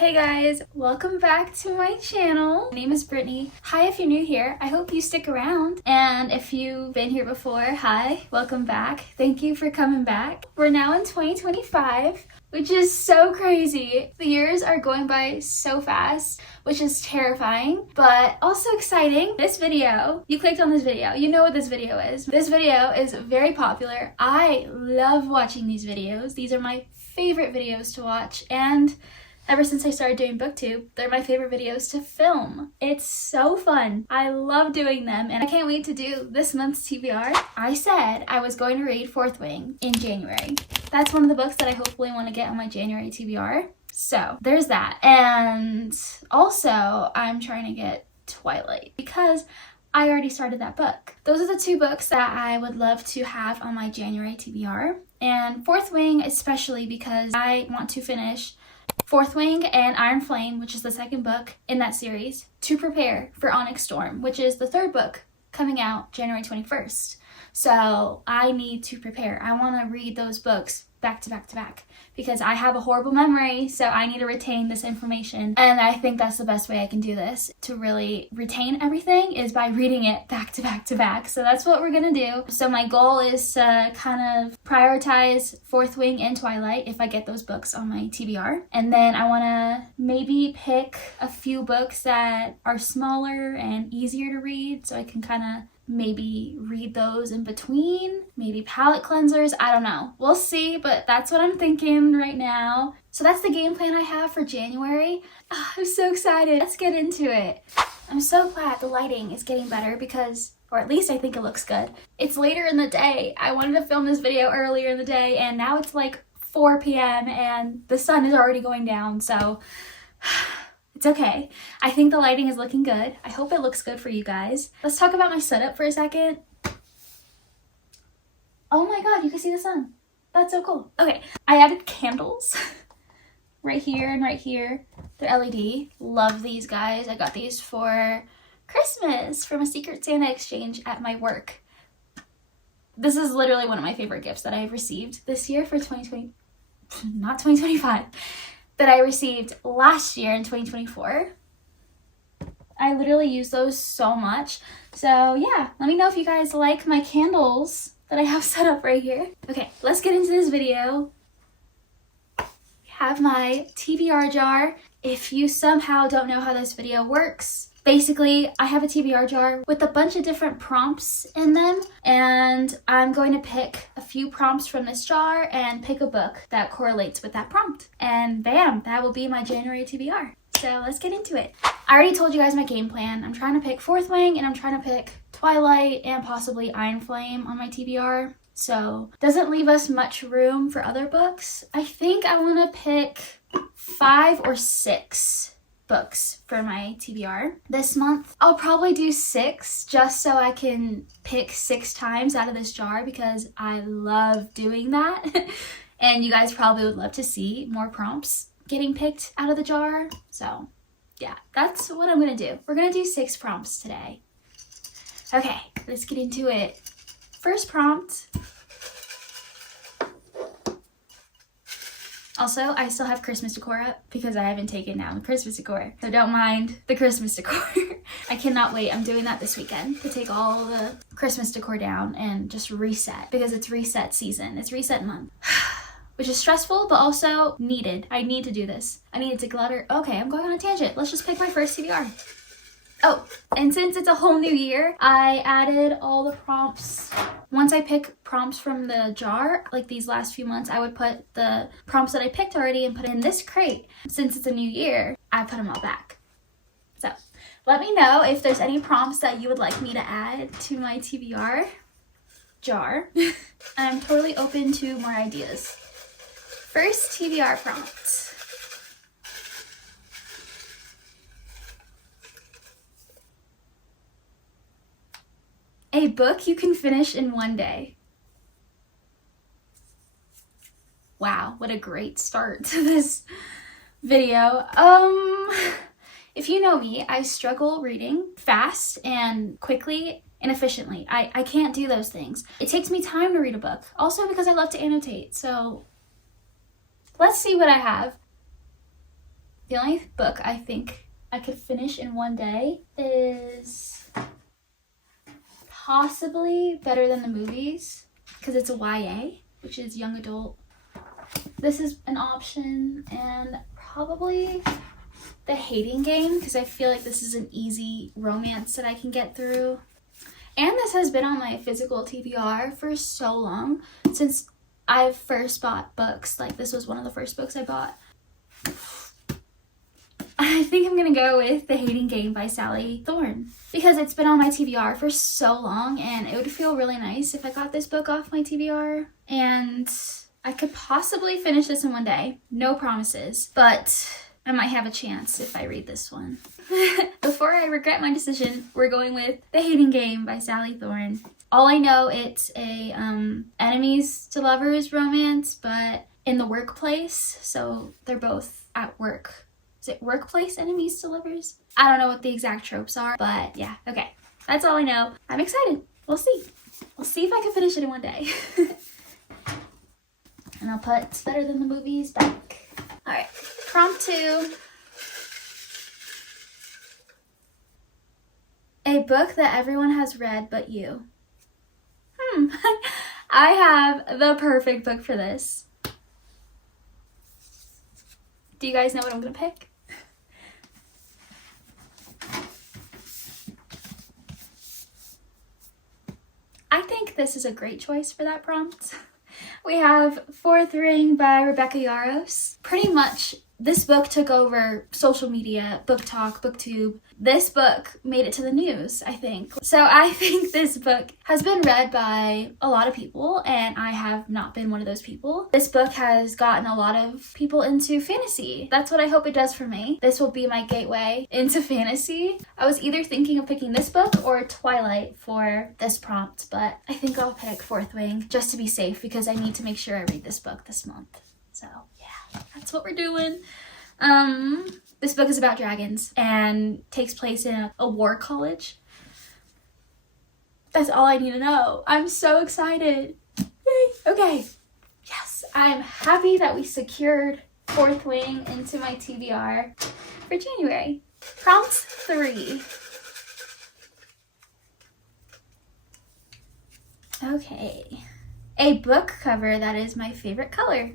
Hey guys, welcome back to my channel. My name is Brittany. Hi if you're new here. I hope you stick around. And if you've been here before, hi, welcome back. Thank you for coming back. We're now in 2025, which is so crazy. The years are going by so fast, which is terrifying, but also exciting. This video, you clicked on this video, you know what this video is. This video is very popular. I love watching these videos. These are my favorite videos to watch, and ever since I started doing booktube, they're my favorite videos to film. It's so fun. I love doing them, and I can't wait to do this month's TBR. I said I was going to read Fourth Wing in January. That's one of the books that I hopefully want to get on my January TBR. So there's that. And also I'm trying to get Twilight because I already started that book. Those are the two books that I would love to have on my January TBR. And Fourth Wing especially because I want to finish Fourth Wing and Iron Flame, which is the second book in that series, to prepare for Onyx Storm, which is the third book coming out January 21st. So I need to prepare. I want to read those books back to back to back because I have a horrible memory, so I need to retain this information. And I think that's the best way I can do this, to really retain everything, is by reading it back to back to back. So that's what we're gonna do. So my goal is to kind of prioritize Fourth Wing and Twilight if I get those books on my TBR. And then I want to maybe pick a few books that are smaller and easier to read so I can kind of maybe read those in between, maybe palette cleansers, I don't know. We'll see, but that's what I'm thinking right now. So that's the game plan I have for January. Oh, I'm so excited. Let's get into it. I'm so glad the lighting is getting better because, or at least I think it looks good. It's later in the day. I wanted to film this video earlier in the day and now it's like 4 p.m. and the sun is already going down, so it's okay. I think the lighting is looking good. I hope it looks good for you guys. Let's talk about my setup for a second. Oh my god, you can see the sun. That's so cool. Okay, I added candles right here and right here. They're LED. Love these guys. I got these for Christmas from a Secret Santa exchange at my work. This is literally one of my favorite gifts that I've received this year for 2020, not 2025. That I received last year in 2024. I literally use those so much. So yeah, let me know if you guys like my candles that I have set up right here. Okay, let's get into this video. I have my TBR jar. If you somehow don't know how this video works, basically, I have a TBR jar with a bunch of different prompts in them, and I'm going to pick a few prompts from this jar and pick a book that correlates with that prompt. And bam, that will be my January TBR. So let's get into it. I already told you guys my game plan. I'm trying to pick Fourth Wing and I'm trying to pick Twilight and possibly Iron Flame on my TBR. So doesn't leave us much room for other books. I think I want to pick 5 or 6 books for my TBR this month. I'll probably do 6 just so I can pick 6 times out of this jar because I love doing that. And you guys probably would love to see more prompts getting picked out of the jar. So yeah, that's what I'm gonna do. We're gonna do 6 prompts today. Okay, let's get into it. First prompt. Also, I still have Christmas decor up because I haven't taken down the Christmas decor. So don't mind the Christmas decor. I cannot wait. I'm doing that this weekend to take all the Christmas decor down and just reset because it's reset season. It's reset month. Which is stressful, but also needed. I need to do this. I need to declutter. Okay, I'm going on a tangent. Let's just pick my first TBR. Oh, and since it's a whole new year, I added all the prompts. Once I pick prompts from the jar, like these last few months, I would put the prompts that I picked already and put in this crate. Since it's a new year, I put them all back. So let me know if there's any prompts that you would like me to add to my TBR jar. I'm totally open to more ideas. First TBR prompt. A book you can finish in one day. Wow, what a great start to this video. If you know me, I struggle reading fast and quickly and efficiently. I can't do those things. It takes me time to read a book. Also because I love to annotate. So let's see what I have. The only book I think I could finish in one day is possibly Better Than the Movies, because it's a YA, which is young adult. This is an option, and probably The Hating Game, because I feel like this is an easy romance that I can get through. And this has been on my physical TBR for so long, since I first bought books. Like, this was one of the first books I bought. I think I'm gonna go with The Hating Game by Sally Thorne, because it's been on my TBR for so long, and it would feel really nice if I got this book off my TBR. And I could possibly finish this in one day. No promises, but I might have a chance if I read this one. Before I regret my decision, we're going with The Hating Game by Sally Thorne. All I know, it's a enemies to lovers romance, but in the workplace, so they're both at work. Is it workplace enemies to lovers? I don't know what the exact tropes are, but yeah, okay. That's all I know. I'm excited. We'll see. We'll see if I can finish it in one day. And I'll put Better Than the Movies back. All right, prompt 2. A book that everyone has read but you. I have the perfect book for this. Do you guys know what I'm gonna pick? I think this is a great choice for that prompt. We have Fourth Ring by Rebecca Yarros. Pretty much, this book took over social media, book talk, booktube. This book made it to the news, I think. So I think this book has been read by a lot of people, and I have not been one of those people. This book has gotten a lot of people into fantasy. That's what I hope it does for me. This will be my gateway into fantasy. I was either thinking of picking this book or Twilight for this prompt, but I think I'll pick Fourth Wing just to be safe, because I need to make sure I read this book this month. So yeah, that's what we're doing. This book is about dragons and takes place in a war college. That's all I need to know. I'm so excited. Yay. Okay. Yes, I'm happy that we secured Fourth Wing into my TBR for January. Prompt 3. Okay. A book cover that is my favorite color.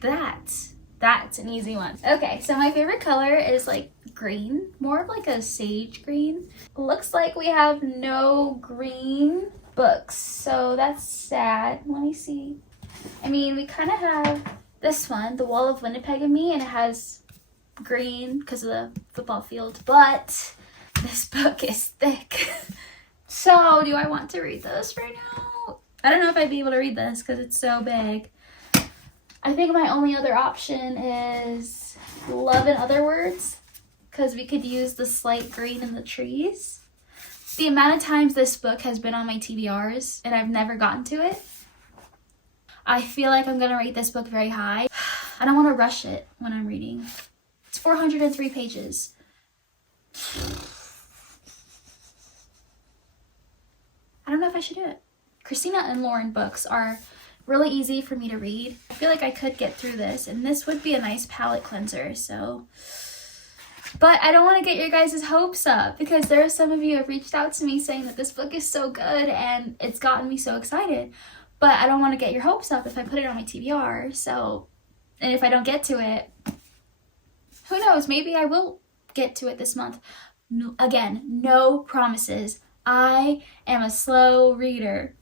That's an easy one. Okay, so my favorite color is like green, more of like a sage green. Looks like we have no green books, so that's sad. Let me see. I mean, we kind of have this one, The Wall of Winnipeg and Me, and it has green because of the football field, but this book is thick. So do I want to read this right now? I don't know if I'd be able to read this because it's so big. I think my only other option is Love in Other Words, because we could use the slight green in the trees. The amount of times this book has been on my TBRs and I've never gotten to it, I feel like I'm going to rate this book very high. I don't want to rush it when I'm reading. It's 403 pages. I don't know if I should do it. Christina and Lauren books are really easy for me to read. I feel like I could get through this, and this would be a nice palate cleanser, so. But I don't want to get your guys' hopes up, because there are some of you who have reached out to me saying that this book is so good and it's gotten me so excited. But I don't want to get your hopes up if I put it on my TBR, so. And if I don't get to it, who knows, maybe I will get to it this month. No, again, no promises. I am a slow reader.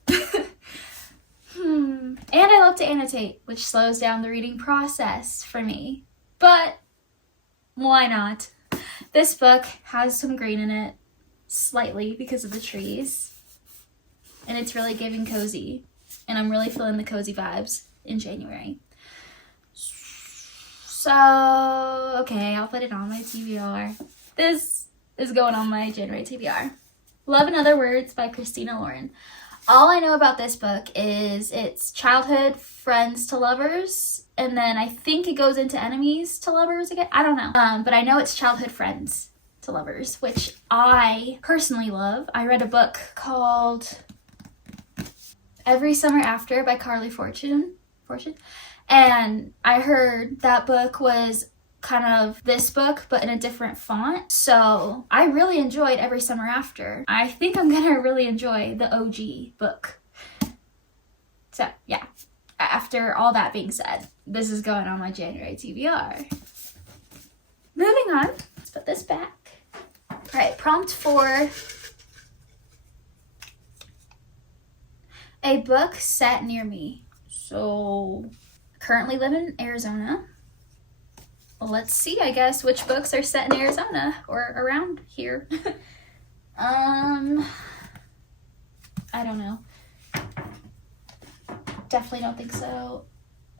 And I love to annotate, which slows down the reading process for me. But why not? This book has some green in it, slightly because of the trees. And it's really giving cozy. And I'm really feeling the cozy vibes in January. So, okay, I'll put it on my TBR. This is going on my January TBR. Love in Other Words by Christina Lauren. All I know about this book is it's childhood friends to lovers, and then I think it goes into enemies to lovers again. I don't know. But I know it's childhood friends to lovers, which I personally love. I read a book called Every Summer After by Carly Fortune. And I heard that book was kind of this book but in a different font. So I really enjoyed Every Summer After. I think I'm gonna really enjoy the OG book. So yeah, after all that being said, this is going on my January TBR. Moving on, let's put this back. All right, prompt for a book set near me. So currently live in Arizona. Well, let's see, I guess, which books are set in Arizona or around here. I don't know. Definitely don't think so.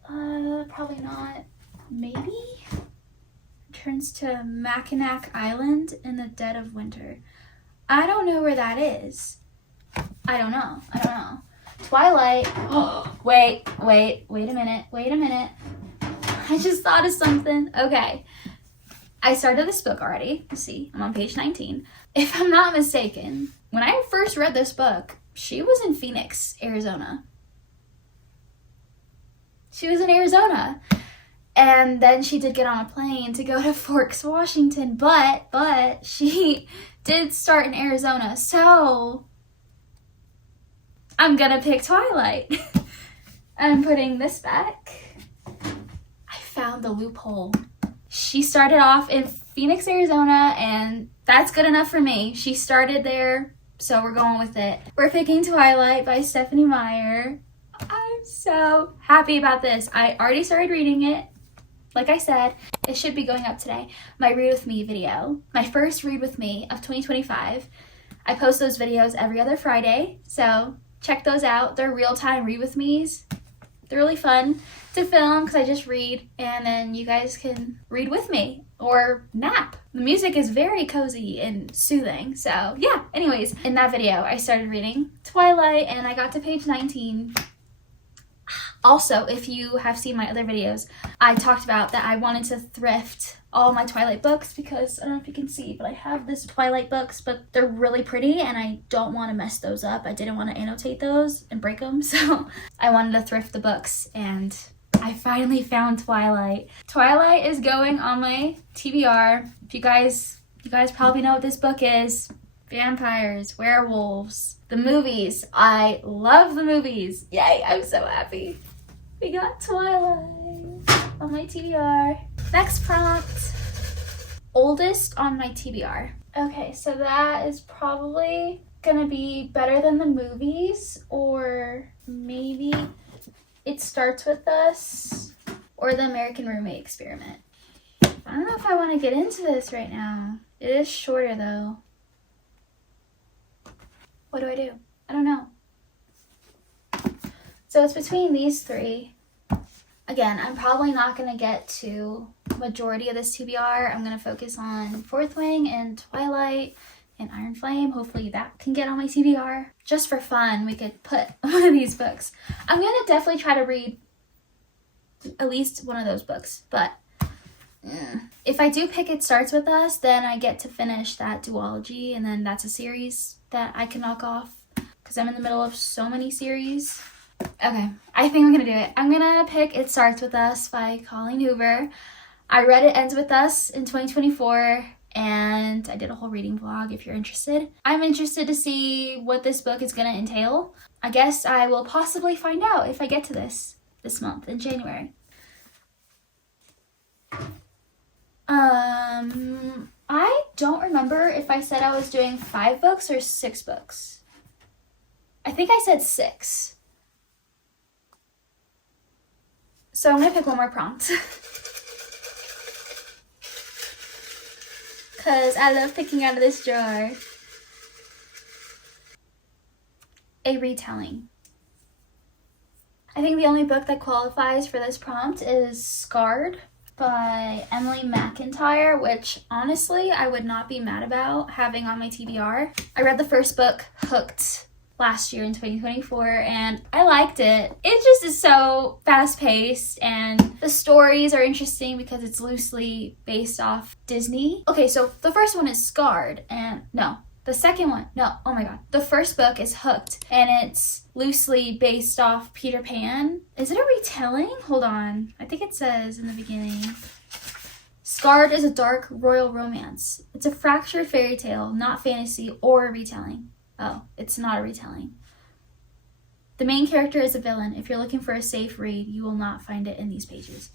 Probably not. Maybe? Turns to Mackinac Island in the dead of winter. I don't know where that is. I don't know. Twilight. Oh, wait a minute. I just thought of something. Okay. I started this book already. Let's see. I'm on page 19. If I'm not mistaken, when I first read this book, she was in Phoenix, Arizona. She was in Arizona. And then she did get on a plane to go to Forks, Washington. But she did start in Arizona. So I'm gonna pick Twilight. I'm putting this back. I found the loophole. She started off in Phoenix, Arizona, and that's good enough for me. She started there, so we're going with it. We're picking Twilight by Stephanie Meyer. I'm so happy about this. I already started reading it. Like I said, it should be going up today. My Read With Me video. My first Read With Me of 2025. I post those videos every other Friday, so check those out. They're real-time Read With Me's. They're really fun to film because I just read and then you guys can read with me or nap. The music is very cozy and soothing. So yeah, anyways, in that video, I started reading Twilight and I got to page 19. Also, if you have seen my other videos, I talked about that I wanted to thrift all my Twilight books because I don't know if you can see, but I have this Twilight books, but they're really pretty and I don't want to mess those up. I didn't want to annotate those and break them, so I wanted to thrift the books and I finally found Twilight. Twilight is going on my TBR. If you guys probably know what this book is. Vampires, werewolves, the movies. I love the movies. Yay, I'm so happy. We got Twilight on my TBR. Next prompt, oldest on my TBR. Okay, so that is probably gonna be Better Than the Movies, or maybe It Starts With Us, or The American Roommate Experiment. I don't know if I want to get into this right now. It is shorter though. What do? I don't know. So it's between these three. Again, I'm probably not going to get to majority of this TBR. I'm going to focus on Fourth Wing and Twilight and Iron Flame. Hopefully that can get on my TBR. Just for fun, we could put one of these books. I'm going to definitely try to read at least one of those books. But if I do pick It Starts With Us, then I get to finish that duology. And then that's a series that I can knock off because I'm in the middle of so many series. Okay, I think I'm gonna do it. I'm gonna pick It Starts With Us by Colleen Hoover. I read It Ends With Us in 2024 and I did a whole reading vlog if you're interested. I'm interested to see what this book is gonna entail. I guess I will possibly find out if I get to this month in January. I don't remember if I said I was doing 5 books or 6 books. I think I said 6. So I'm going to pick one more prompt. Because I love picking out of this jar. A retelling. I think the only book that qualifies for this prompt is Scarred by Emily McIntyre, which honestly I would not be mad about having on my TBR. I read the first book, Hooked, last year in 2024 and I liked it. It just is so fast-paced and the stories are interesting because it's loosely based off Disney. Okay, so the first one is Scarred and the second one, oh my god. The first book is Hooked and it's loosely based off Peter Pan. Is it a retelling? Hold on. I think it says in the beginning. Scarred is a dark royal romance. It's a fractured fairy tale, not fantasy or a retelling. Oh, it's not a retelling. The main character is a villain. If you're looking for a safe read, you will not find it in these pages.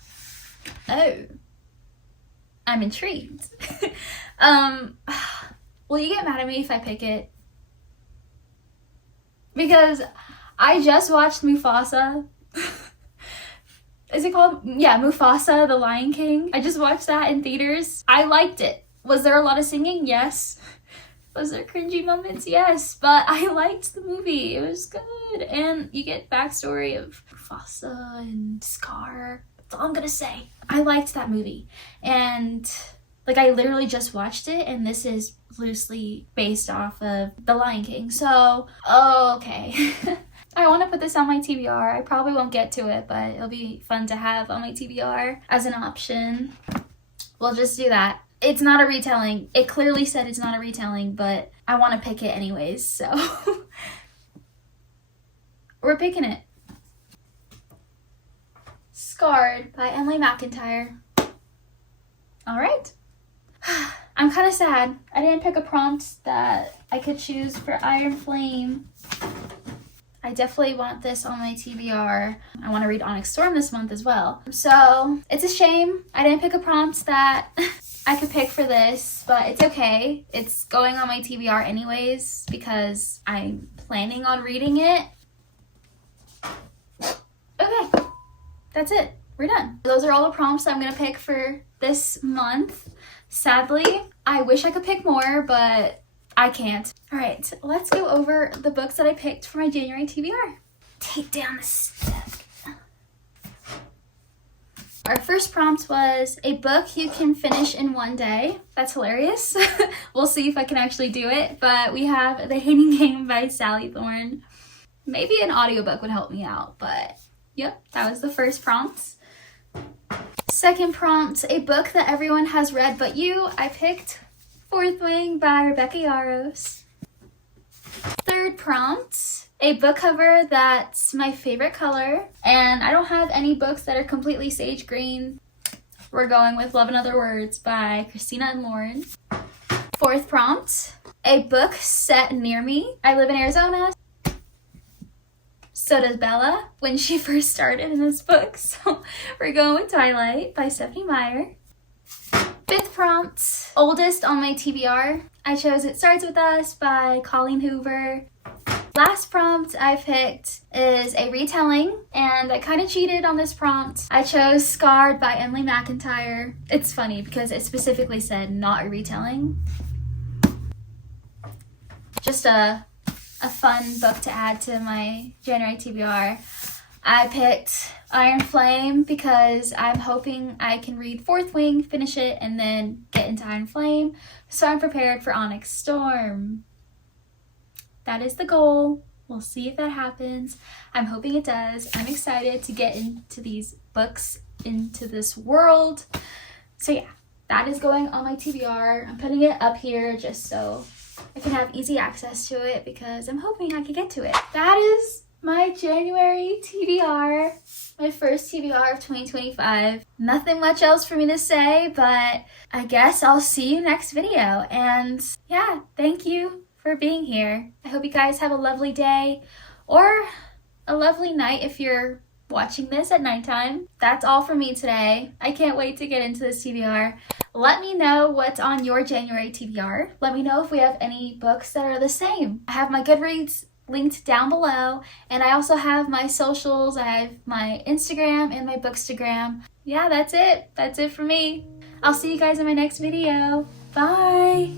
Oh. I'm intrigued. Will you get mad at me if I pick it? Because I just watched Mufasa. Is it called? Yeah, Mufasa, the Lion King. I just watched that in theaters. I liked it. Was there a lot of singing? Yes. Was there cringy moments? Yes. But I liked the movie. It was good. And you get backstory of Mufasa and Scar. That's all I'm gonna say. I liked that movie. And like, I literally just watched it, and this is loosely based off of The Lion King. So, okay. I want to put this on my TBR. I probably won't get to it, but it'll be fun to have on my TBR as an option. We'll just do that. It's not a retelling. It clearly said it's not a retelling, but I want to pick it anyways, so we're picking it. Scarred by Emily McIntyre. All right. I'm kind of sad. I didn't pick a prompt that I could choose for Iron Flame. I definitely want this on my TBR. I want to read Onyx Storm this month as well. So it's a shame I didn't pick a prompt that I could pick for this, but it's okay. It's going on my TBR anyways because I'm planning on reading it. Okay, that's it. We're done. Those are all the prompts I'm gonna pick for this month. Sadly, I wish I could pick more, but I can't. All right, let's go over the books that I picked for my January TBR. Take down the stick. Our first prompt was a book you can finish in one day. That's hilarious. We'll see if I can actually do it, but we have The Hating Game by Sally Thorne. Maybe an audiobook would help me out, but yep, that was the first prompt. Second prompt, a book that everyone has read but you. I picked Fourth Wing by Rebecca Yarros. Third prompt, a book cover that's my favorite color, and I don't have any books that are completely sage green. We're going with Love and Other Words by Christina and Lauren. Fourth prompt, a book set near me. I live in Arizona. So does Bella when she first started in this book. So we're going with Twilight by Stephanie Meyer. Fifth prompt, oldest on my TBR. I chose It Starts With Us by Colleen Hoover. Last prompt I picked is a retelling, and I kind of cheated on this prompt. I chose Scarred by Emily McIntyre. It's funny because it specifically said not a retelling. Just a fun book to add to my January TBR. I picked Iron Flame because I'm hoping I can read Fourth Wing, finish it, and then get into Iron Flame. So I'm prepared for Onyx Storm. That is the goal. We'll see if that happens. I'm hoping it does. I'm excited to get into these books, into this world. So yeah, that is going on my TBR. I'm putting it up here just so I can have easy access to it because I'm hoping I can get to it. That is my January TBR, my first TBR of 2025. Nothing much else for me to say, but I guess I'll see you next video. And yeah, thank you for being here. I hope you guys have a lovely day or a lovely night if you're watching this at nighttime. That's all for me today. I can't wait to get into this TBR. Let me know what's on your January TBR. Let me know if we have any books that are the same. I have my Goodreads linked down below, and I also have my socials. I have my Instagram and my Bookstagram. Yeah, that's it. That's it for me. I'll see you guys in my next video. Bye!